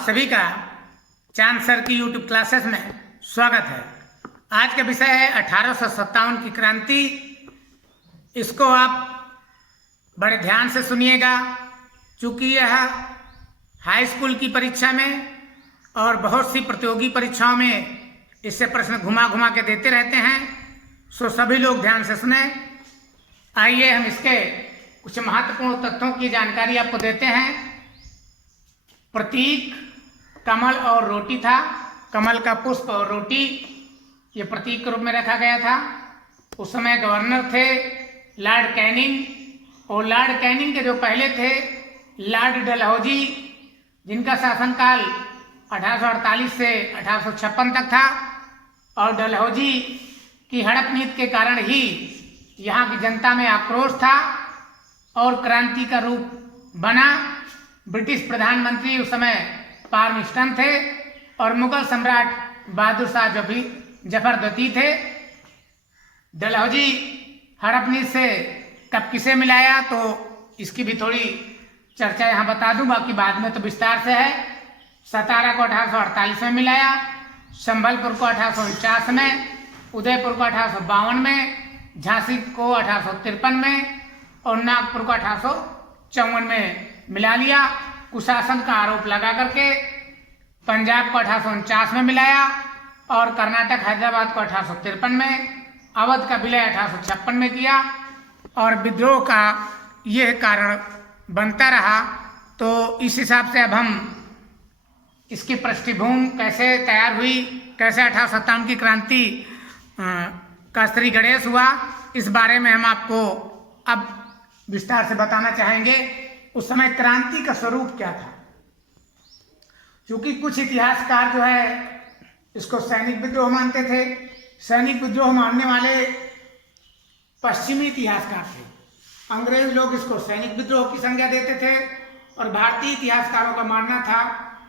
सभी का चांद सर की यूट्यूब क्लासेस में स्वागत है। आज का विषय है 1857 की क्रांति। इसको आप बड़े ध्यान से सुनिएगा, क्योंकि यह हाई स्कूल की परीक्षा में और बहुत सी प्रतियोगी परीक्षाओं में इससे प्रश्न घुमा घुमा के देते रहते हैं। सो सभी लोग ध्यान से सुने। आइए हम इसके कुछ महत्वपूर्ण तथ्यों की जानकारी आपको देते हैं। प्रतीक कमल और रोटी था। कमल का पुष्प और रोटी ये प्रतीक के रूप में रखा गया था। उस समय गवर्नर थे लॉर्ड कैनिंग, और लॉर्ड कैनिंग के जो पहले थे लॉर्ड डलहौजी, जिनका शासनकाल 1848 से 1856 तक था। और डलहौजी की हड़प नीति के कारण ही यहाँ की जनता में आक्रोश था और क्रांति का रूप बना। ब्रिटिश प्रधानमंत्री उस समय पार्मिस्टन थे और मुगल सम्राट बहादुर शाह जफरदती थे। डलहौजी हड़प नीति से कब किसे मिलाया तो इसकी भी थोड़ी चर्चा यहाँ बता दूं, बाकी बाद में तो विस्तार से है। सतारा को 1848 में मिलाया, संबलपुर को 1849 में, उदयपुर को 1852 में, झांसी को 1853 में और नागपुर को 1854 में मिला लिया। कुशासन का आरोप लगा करके पंजाब को 1849 में मिलाया और कर्नाटक हैदराबाद को 1853 में, अवध का विलय 1856 में किया और विद्रोह का यह कारण बनता रहा। तो इस हिसाब से अब हम इसकी पृष्ठभूमि कैसे तैयार हुई, कैसे 1857 की क्रांति का श्री गणेश हुआ, इस बारे में हम आपको अब विस्तार से बताना चाहेंगे। उस समय क्रांति का स्वरूप क्या था, क्योंकि कुछ इतिहासकार जो है इसको सैनिक विद्रोह मानते थे। सैनिक विद्रोह मानने वाले पश्चिमी इतिहासकार थे। अंग्रेज लोग इसको सैनिक विद्रोह की संज्ञा देते थे और भारतीय इतिहासकारों का मानना था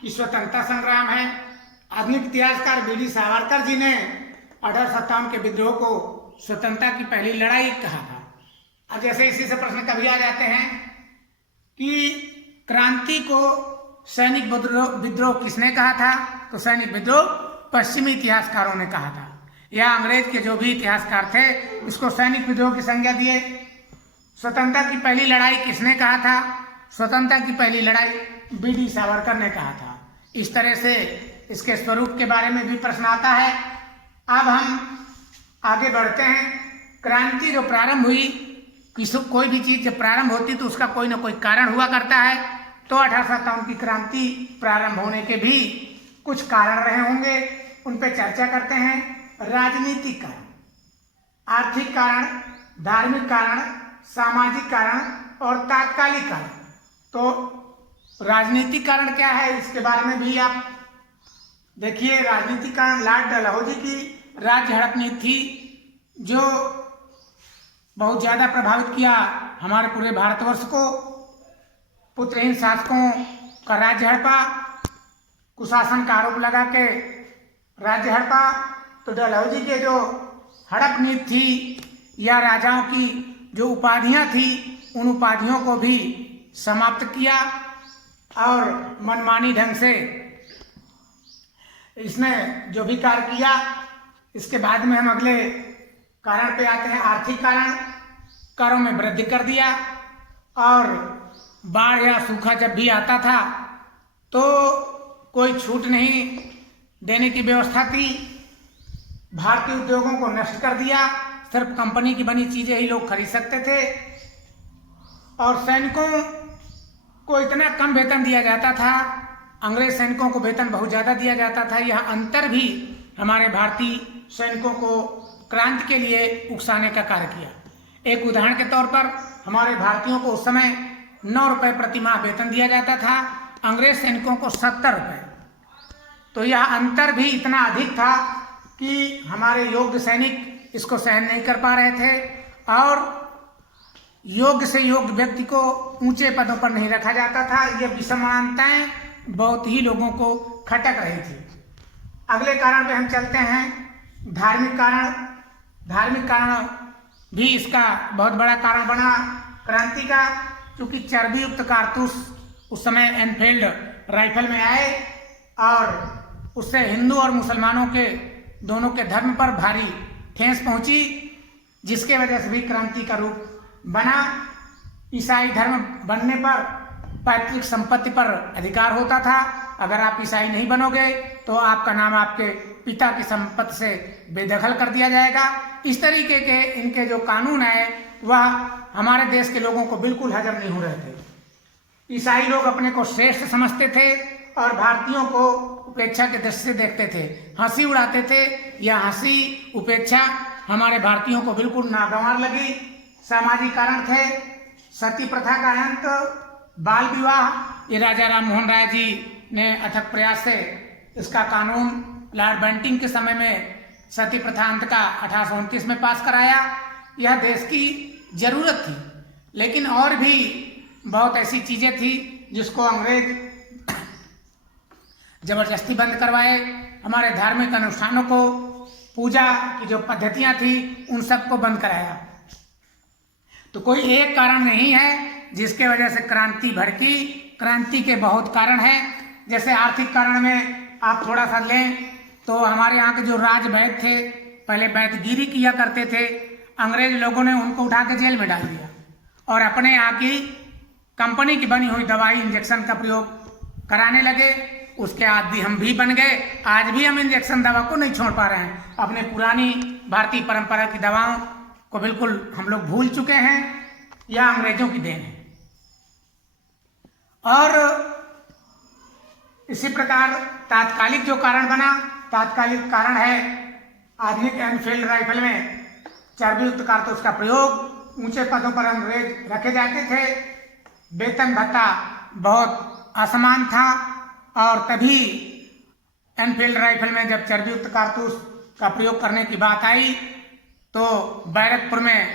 कि स्वतंत्रता संग्राम है। आधुनिक इतिहासकार वीडी सावरकर जी ने 1857 के विद्रोह को स्वतंत्रता की पहली लड़ाई कहा था। अब जैसे इसी से प्रश्न कभी आ जाते हैं कि क्रांति को सैनिक विद्रोह किसने कहा था, तो सैनिक विद्रोह पश्चिमी इतिहासकारों ने कहा था, या अंग्रेज के जो भी इतिहासकार थे इसको सैनिक विद्रोह की संज्ञा दिए। स्वतंत्रता की पहली लड़ाई किसने कहा था, स्वतंत्रता की पहली लड़ाई वीडी सावरकर ने कहा था। इस तरह से इसके स्वरूप के बारे में भी प्रश्न आता है। अब हम आगे बढ़ते हैं। क्रांति जो प्रारंभ हुई, कोई भी चीज जब प्रारंभ होती तो उसका कोई ना कोई कारण हुआ करता है। तो 1857 की क्रांति प्रारंभ होने के भी कुछ कारण रहे होंगे, उन पर चर्चा करते हैं। राजनीतिक कारण, आर्थिक कारण, धार्मिक कारण, सामाजिक कारण और तात्कालिक कारण। तो राजनीतिक कारण क्या है, इसके बारे में भी आप देखिए। राजनीतिक कारण लॉर्ड डलहौजी की राज्य हड़प नीति थी, जो बहुत ज्यादा प्रभावित किया हमारे पूरे भारतवर्ष को। पुत्रहीन शासकों का राज्य हड़पा, कुशासन का आरोप लगा के राज्य हड़पा। तो डलहौजी के जो हड़प नीति थी या राजाओं की जो उपाधियां थी, उन उपाधियों को भी समाप्त किया और मनमानी ढंग से इसने जो भी कार्य किया। इसके बाद में हम अगले कारण पे आते हैं। आर्थिक कारण, करों में वृद्धि कर दिया और बाढ़ या सूखा जब भी आता था तो कोई छूट नहीं देने की व्यवस्था थी। भारतीय उद्योगों को नष्ट कर दिया, सिर्फ कंपनी की बनी चीजें ही लोग खरीद सकते थे। और सैनिकों को इतना कम वेतन दिया जाता था, अंग्रेज सैनिकों को वेतन बहुत ज्यादा दिया जाता था। यह अंतर भी हमारे भारतीय सैनिकों को क्रांति के लिए उकसाने का कार्य किया। एक उदाहरण के तौर पर हमारे भारतीयों को उस समय 9 रुपए प्रति माह वेतन दिया जाता था, अंग्रेज सैनिकों को 70 रुपए। तो यह अंतर भी इतना अधिक था कि हमारे योग्य सैनिक इसको सहन नहीं कर पा रहे थे और योग्य से योग्य व्यक्ति को ऊंचे पदों पर नहीं रखा जाता था। यह विषमानताएं बहुत ही लोगों को खटक रही थी। अगले कारण पे हम चलते हैं। धार्मिक कारण। धार्मिक कारण भी इसका बहुत बड़ा कारण बना क्रांति का, क्योंकि चर्बी युक्त कारतूस उस समय एनफील्ड राइफल में आए और उससे हिंदू और मुसलमानों के दोनों के धर्म पर भारी ठेस पहुंची, जिसके वजह से भी क्रांति का रूप बना। ईसाई धर्म बनने पर पैतृक संपत्ति पर अधिकार होता था। अगर आप ईसाई नहीं बनोगे तो आपका नाम आपके पिता की संपत्ति से बेदखल कर दिया जाएगा। इस तरीके के इनके जो कानून है वह हमारे देश के लोगों को बिल्कुल हजम नहीं हो रहे थे। ईसाई लोग अपने को श्रेष्ठ समझते थे और भारतीयों को उपेक्षा के दृष्टि से देखते थे, हंसी उड़ाते थे। यह हंसी उपेक्षा हमारे भारतीयों को बिल्कुल नागवार लगी। सामाजिक कारण थे सती प्रथा का अंत, बाल विवाह। ये राजा राम मोहन राय जी ने अथक प्रयास से इसका कानून लॉर्ड बेंटिंग के समय में सती प्रथा अंत का 1829 में पास कराया। यह देश की जरूरत थी, लेकिन और भी बहुत ऐसी चीजें थी जिसको अंग्रेज जबरदस्ती बंद करवाए। हमारे धार्मिक अनुष्ठानों को, पूजा की जो पद्धतियां थी उन सबको बंद कराया। तो कोई एक कारण नहीं है जिसके वजह से क्रांति भड़की। क्रांति के बहुत कारण हैं। जैसे आर्थिक कारण में आप थोड़ा सा लें तो हमारे यहाँ के जो राज वैद्य थे, पहले वैद्यगिरी किया करते थे, अंग्रेज लोगों ने उनको उठा के जेल में डाल दिया और अपने यहाँ की कंपनी की बनी हुई दवाई इंजेक्शन का प्रयोग कराने लगे। उसके आदी हम भी बन गए। आज भी हम इंजेक्शन दवा को नहीं छोड़ पा रहे हैं। अपने पुरानी भारतीय परंपरा की दवाओं को बिल्कुल हम लोग भूल चुके हैं। यह अंग्रेजों की देन है। और इसी प्रकार तात्कालिक जो कारण बना, तात्कालिक कारण है आधुनिक एनफील्ड राइफल में चर्बी युक्त कारतूस का प्रयोग। ऊंचे पदों पर अंग्रेज रखे जाते थे, वेतन भत्ता बहुत असमान था और तभी एनफील्ड राइफल में जब चर्बी युक्त कारतूस का प्रयोग करने की बात आई तो बैरकपुर में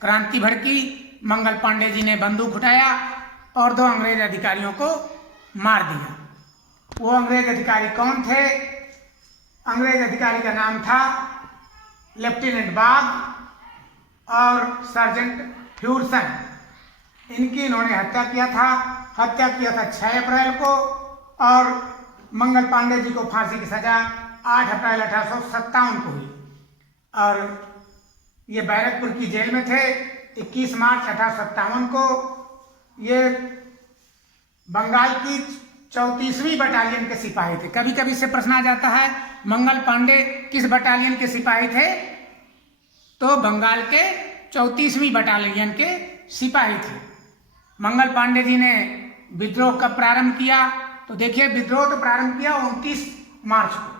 क्रांति भड़की। मंगल पांडे जी ने बंदूक उठाया और 2 अंग्रेज अधिकारियों को मार दिया। वो अंग्रेज अधिकारी कौन थे? अंग्रेज अधिकारी का नाम था लेफ्टिनेंट बाग और सर्जेंट ह्यूरसन। इनकी इन्होंने हत्या किया था 6 अप्रैल को और मंगल पांडे जी को फांसी की सजा 8 अप्रैल 1857 को हुई। और ये बैरकपुर की जेल में थे। 21 मार्च 1857 को ये बंगाल की 34वीं बटालियन के सिपाही थे। कभी कभी से प्रश्न आ जाता है मंगल पांडे किस बटालियन के सिपाही थे? तो बंगाल के 34वीं बटालियन के सिपाही थे। मंगल पांडे जी ने विद्रोह कब प्रारंभ किया? तो देखिए, विद्रोह तो प्रारंभ किया 29 मार्च को।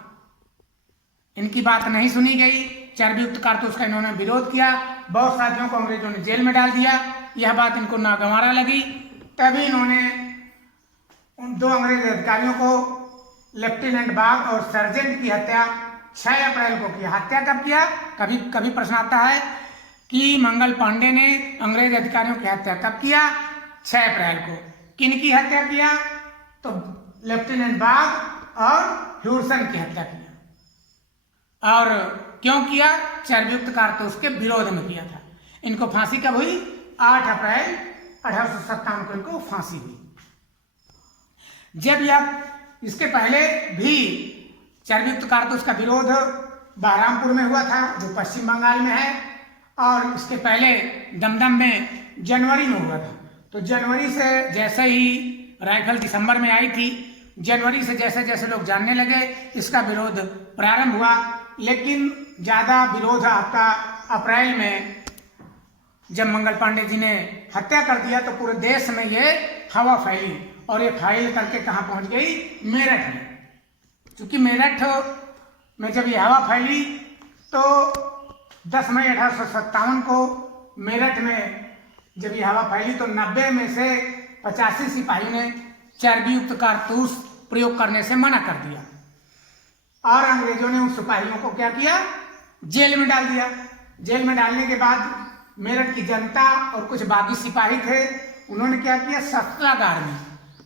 इनकी बात नहीं सुनी गई। चर्बी युक्त कारतूस का इन्होंने विरोध किया। बहुत साथियों को अंग्रेजों ने जेल में डाल दिया। यह बात इनको नागवारा लगी। तभी इन्होंने उन 2 अंग्रेज अधिकारियों को लेफ्टिनेंट बाग और सर्जेंट की हत्या 6 अप्रैल को किया। हत्या कब किया? कभी कभी प्रश्न आता है कि मंगल पांडे ने अंग्रेज अधिकारियों की हत्या कब किया? 6 अप्रैल को। किन की हत्या किया? तो लेफ्टिनेंट बाग और ह्यूरसन की हत्या किया। और क्यों किया? चर्बीयुक्त कारतूस के विरोध में किया था। इनको फांसी कब हुई? 8 अप्रैल 1857 को इनको फांसी हुई। जब यह इसके पहले भी चर्बीयुक्त कारतूस का विरोध बहरामपुर में हुआ था जो पश्चिम बंगाल में है, और इसके पहले दमदम में जनवरी में हुआ था। तो जनवरी से जैसे ही राइफल दिसंबर में आई थी, जनवरी से जैसे जैसे लोग जानने लगे इसका विरोध प्रारंभ हुआ। लेकिन ज़्यादा विरोध आपका अप्रैल में जब मंगल पांडे जी ने हत्या कर दिया तो पूरे देश में ये हवा फैली और ये फैल करके कहाँ पहुँच गई? मेरठ में। क्योंकि मेरठ में जब ये हवा फैली तो 10 मई 1857 को मेरठ में जब ये हवा फैली तो 90 में से 85 सिपाहियों ने चर्बी युक्त कारतूस प्रयोग करने से मना कर दिया और अंग्रेजों ने उन सिपाहियों को क्या किया? जेल में डाल दिया। जेल में डालने के बाद मेरठ की जनता और कुछ बागी सिपाही थे, उन्होंने क्या किया? शस्त्रागार में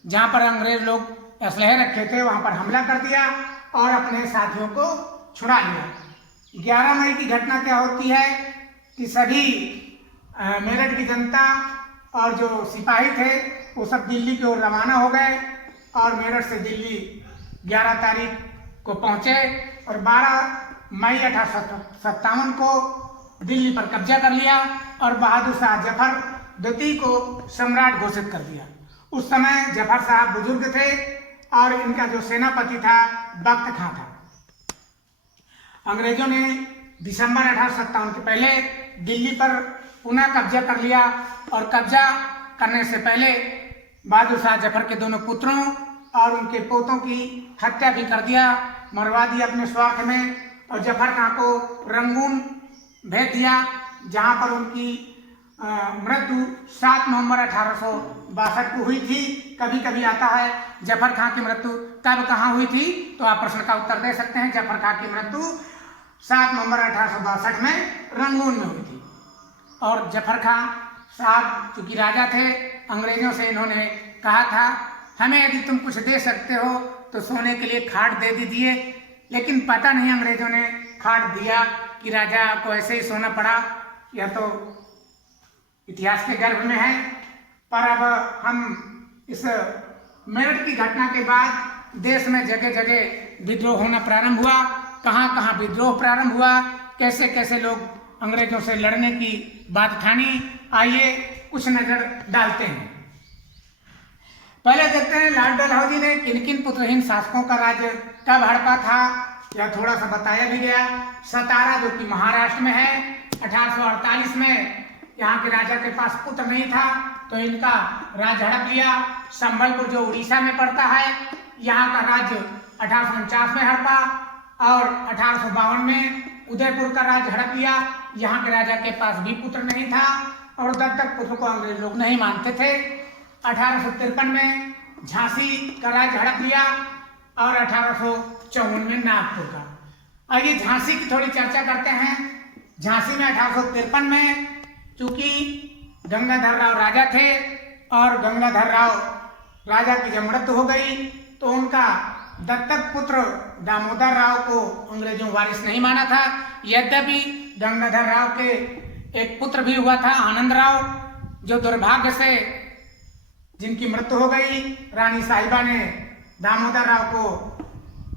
जहां पर अंग्रेज लोग असलहे रखे थे वहां पर हमला कर दिया और अपने साथियों को छुड़ा लिया। 11 मई की घटना क्या होती है कि सभी मेरठ की जनता और जो सिपाही थे वो सब दिल्ली की ओर रवाना हो गए और मेरठ से दिल्ली 11 तारीख को पहुंचे और 12 मई 1857 को दिल्ली पर कब्जा कर लिया और बहादुर शाह जफर द्वितीय को सम्राट घोषित कर दिया। उस समय जफर साहब बुजुर्ग थे और इनका जो सेनापति था बख्त खां था। अंग्रेजों ने दिसंबर 1857 के पहले दिल्ली पर पुनः कब्जा कर लिया और कब्जा करने से पहले बहादुर शाह जफर के दोनों पुत्रों और उनके पोतों की हत्या भी कर दिया, मरवा दिया अपने स्वार्थ में। और जफर खां को रंगून भेज दिया, जहां पर उनकी मृत्यु 7 नवंबर 1862 को हुई थी। कभी कभी आता है जफर खां की मृत्यु कब कहाँ हुई थी, तो आप प्रश्न का उत्तर दे सकते हैं। जफर खां की मृत्यु 7 नवंबर 1862 में रंगून में हुई थी। और जफर खां साहब चूंकि राजा थे, अंग्रेजों से इन्होंने कहा था हमें यदि तुम कुछ दे सकते हो तो सोने के लिए खाट दे दीजिए, लेकिन पता नहीं अंग्रेजों ने खाट दिया कि राजा को ऐसे ही सोना पड़ा। यह तो इतिहास के गर्भ में है। पर अब हम इस मेरठ की घटना के बाद देश में जगह जगह विद्रोह होना प्रारंभ हुआ। कहाँ कहाँ विद्रोह प्रारंभ हुआ, कैसे कैसे लोग अंग्रेजों से लड़ने की बात ठानी, आइए कुछ नजर डालते हैं। पहले देखते हैं लॉर्ड डलहौजी ने किन किन पुत्रहीन शासकों का राज्य कब हड़पा था। यह थोड़ा सा बताया भी गया। सतारा जो कि महाराष्ट्र में है, 1848 में यहाँ के राजा के पास पुत्र नहीं था तो इनका राज्य हड़प लिया। संबलपुर जो उड़ीसा में पड़ता है, यहाँ का राज्य 1849 में हड़पा और 1852 में उदयपुर का राज्य हड़प लिया। यहाँ के राजा के पास भी पुत्र नहीं था और दत्तक पुत्र को अंग्रेज लोग नहीं मानते थे। 1853 में झांसी का राज्य हड़प लिया और 1854 में नागपुर का। आइए झांसी की थोड़ी चर्चा करते हैं। झांसी में 1853 में चूंकि गंगाधर राव राजा थे और गंगाधर राव राजा की जब मृत्यु हो गई तो उनका दत्तक पुत्र दामोदर राव को अंग्रेजों वारिस नहीं माना था। यद्यपि गंगाधर राव के एक पुत्र भी हुआ था आनंद राव, जो दुर्भाग्य से जिनकी मृत्यु हो गई। रानी साहिबा ने दामोदर राव को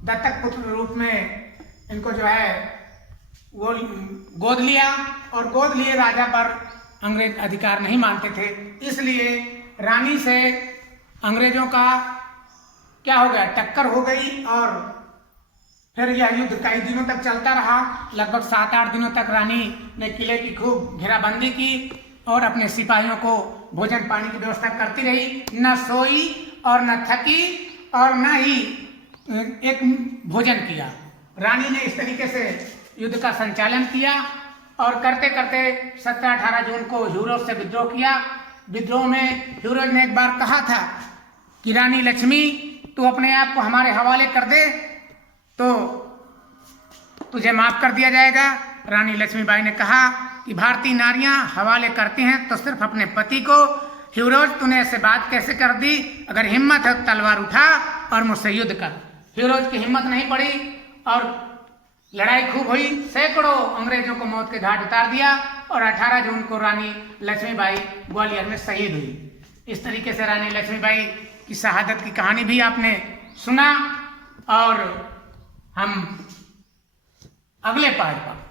दत्तक पुत्र रूप में इनको जो है वो गोद लिया और गोद लिए राजा पर अंग्रेज अधिकार नहीं मानते थे। इसलिए रानी से अंग्रेजों का क्या हो गया, टक्कर हो गई और फिर यह युद्ध कई दिनों तक चलता रहा। लगभग 7-8 दिनों तक रानी ने किले की खूब घेराबंदी की और अपने सिपाहियों को भोजन पानी की व्यवस्था करती रही। न सोई और न थकी और न ही एक भोजन किया। रानी ने इस तरीके से युद्ध का संचालन किया और करते करते 17-18 जून को ह्यूरोज से विद्रोह किया। विद्रोह में ह्यूरोज ने एक बार कहा था कि रानी लक्ष्मी तू अपने आप को हमारे हवाले कर दे तो तुझे माफ कर दिया जाएगा। रानी लक्ष्मीबाई ने कहा कि भारतीय नारियां हवाले करती हैं तो सिर्फ अपने पति को। ह्यूरोज तूने ऐसे बात कैसे कर दी, अगर हिम्मत है तलवार उठा और मुझसे युद्ध कर। ह्यूरोज की हिम्मत नहीं पड़ी और लड़ाई खूब हुई। सैकड़ों अंग्रेजों को मौत के घाट उतार दिया और 18 जून को रानी लक्ष्मीबाई ग्वालियर में शहीद हुई। इस तरीके से रानी लक्ष्मीबाई की शहादत की कहानी भी आपने सुना। और हम अगले पार्ट पर